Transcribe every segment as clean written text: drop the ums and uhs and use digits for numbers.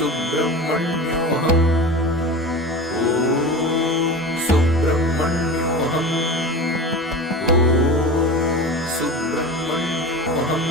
सुब्रह्मण्योऽहम् ॐ सुब्रह्मण्योऽहम् ॐ सुब्रह्मण्योऽहम्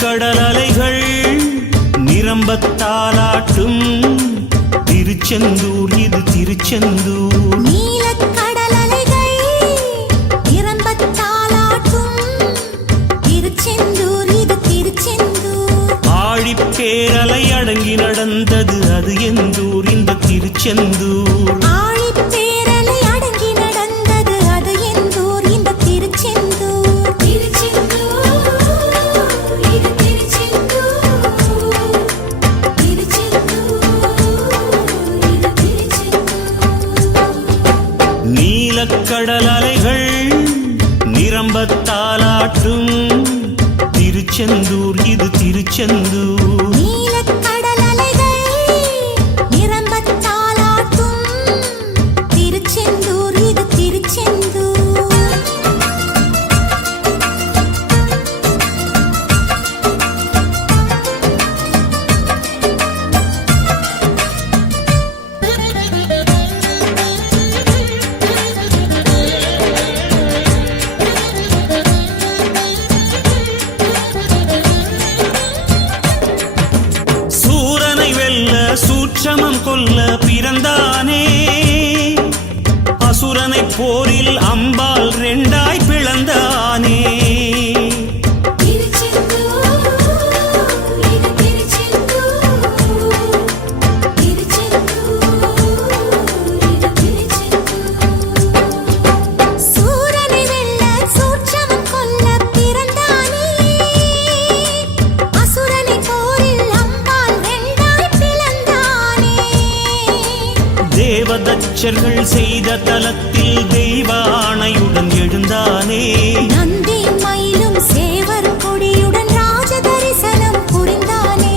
கடல் அலைகள் நிரம்பத்தாலாட்டும் திருச்செந்தூர் இது திருச்செந்தூர். நீலக்கடல் அலைகள் நிரம்பத்தாலாட்டும் திருச்செந்தூர் இது திருச்செந்தூர். ஆழிப்பேரலை அடங்கி நடந்தது அது எந்தூர் இந்த திருச்செந்தூர். ஆழிப்பேரலை அடங்கி நடந்தது அது எந்தூர் இந்த திருச்செந்தூர். கடல் அலைகள் நிரம்பத்தாலாட்டும் திருச்செந்தூர் இது திருச்செந்தூர். நீலக்கடல் அலைகள் நிரம்பத்தாலாட்டும் திருச்செந்தூர் இது திருச்செந்தூர். சூட்சமம் கொல்ல பிறந்தானே அசுரனை போரில் அம்பால் ரெண்டாய் பிளந்தானே. தேவதச்சர்கள் செய்த தலத்தில் தெய்வ ஆணையுடன் எழுந்தானே. நந்தி மயிலும் சேவர் கொடியுடன் ராஜ தரிசனம் புரிந்தானே.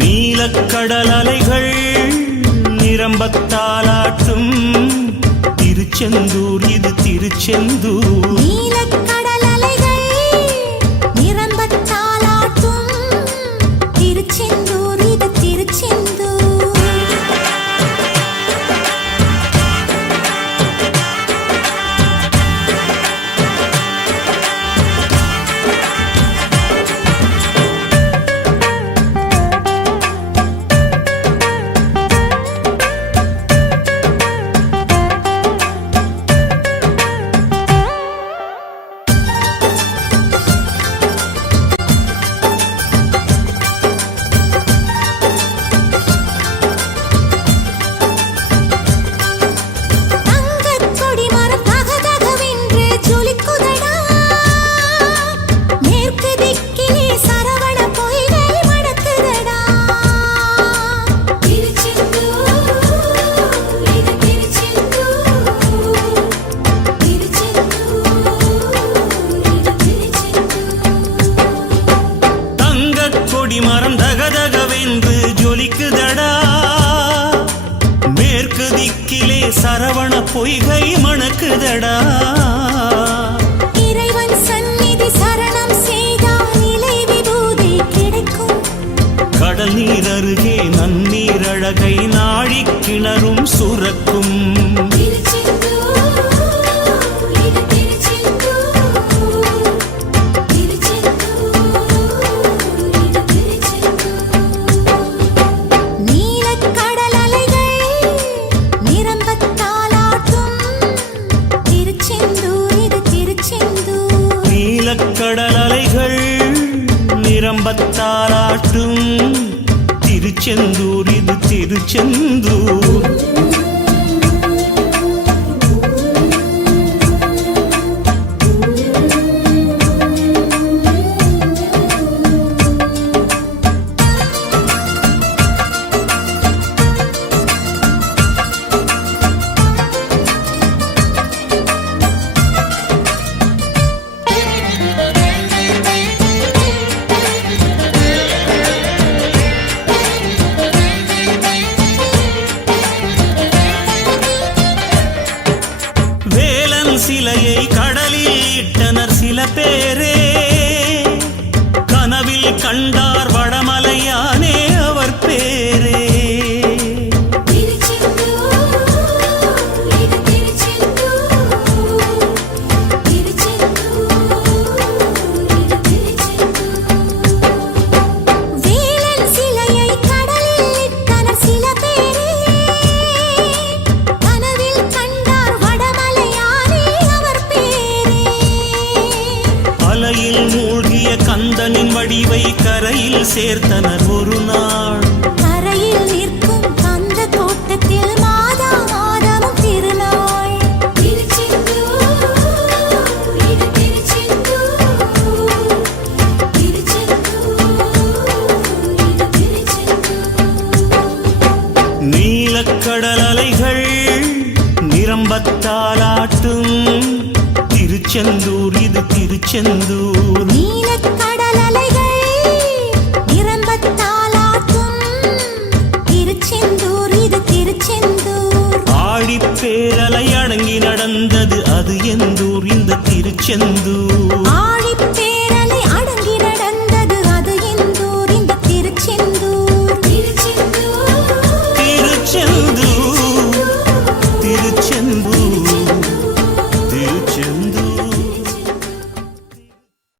நீலக்கடல் அலைகள் நிரம்பத்தாலாட்டும் திருச்செந்தூர் இது திருச்செந்தூர். நீலக்கடல் அலைகள் நிரம்பத்தாலாட்டும் திருச்செந்தூர் இது திருச்செந்தூர். மரம் தகதகவென்று ஜொலிக்குதடா மேற்கு திக்கிலே சரவண பொய்கை மணக்குதடா. இறைவன் சந்நிதி சரணம் செய்தால் நிலை விபூதி கிடைக்கும். கடல் நீர் அருகே நன்னீர் அழகை நாழி கிணறும் சுரக்கும். கடல் அலைகள் நிரம்பத்தாலாட்டும் திருச்செந்தூர் இது திருச்செந்தூர். சிலையை கடலில் இட்டனர் சில பேரே, கனவில் கண்டார் வடமலையானே அவர் பேரே. மூழ்கிய கந்தனின் வடிவை கரையில் சேர்த்தனர் ஒரு நாள். கரையில் நிற்கும் கந்த தோட்டத்தில் மாதா மாதமும் திருநாள். நீலக்கடல் அலைகள் நிரம்பத்தாலாட்டும் திருச்செந்தூர் இது திருச்செந்தூர். நீலக்கடல் அலைகள் நிரம்பத்தாலாட்டும் திருச்செந்தூர் இது திருச்செந்தூர். ஆழிப்பேரலை அடங்கி நடந்தது அது எந்தூர் இந்த திருச்செந்தூர்.